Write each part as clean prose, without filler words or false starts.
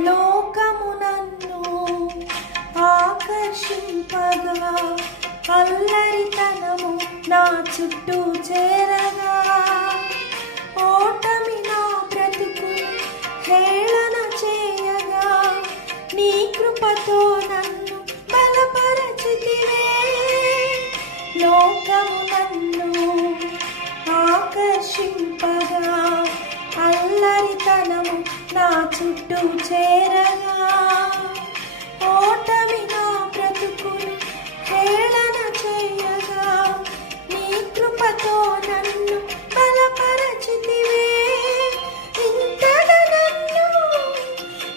లోకము నన్ను ఆకర్షింపగా, అల్లరితనము నా చుట్టూ చేరగా, ఓటమి నా బ్రతుకును హేళన చేయగా, నీ కృపతో నన్ను బలపరచితివే. లోకము నన్ను ఆకర్షింపగా, అల్లరితనము నా చుట్టూ చేరగా, ఓటమి నా బ్రతుకును హేళన చేయగా, నీ కృపతో నన్ను బలపరచితివే. ఇంతగా నన్ను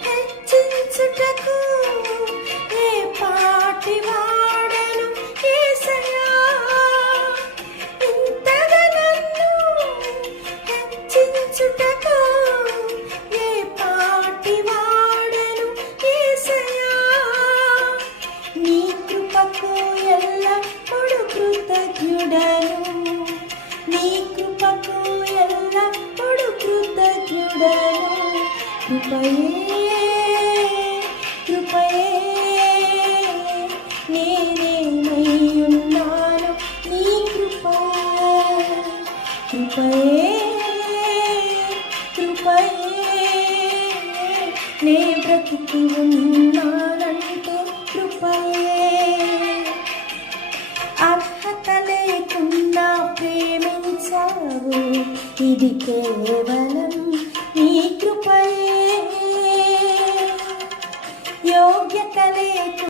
హెచ్చించుటకు ఏ పాటి వాడను యేసయ్యా. ఇంతగా నన్ను హెచ్చించుటకు ఏ పాటి వాడను యేసయ్యా. నీ కృపకు ఎల్లప్పుడూ కృతజ్ఞుడను, నీ కృపకు ఎల్లప్పుడూ కృతజ్ఞుడను. కృపయే కృపయే నేనేమయ్యున్నాను, నీ కృపయే. కృపయే కృపయే నే బ్రతికి ఉన్నానంటే కృపయే. అర్హత లేకుండా ప్రేమించావు, ఇది కేవలం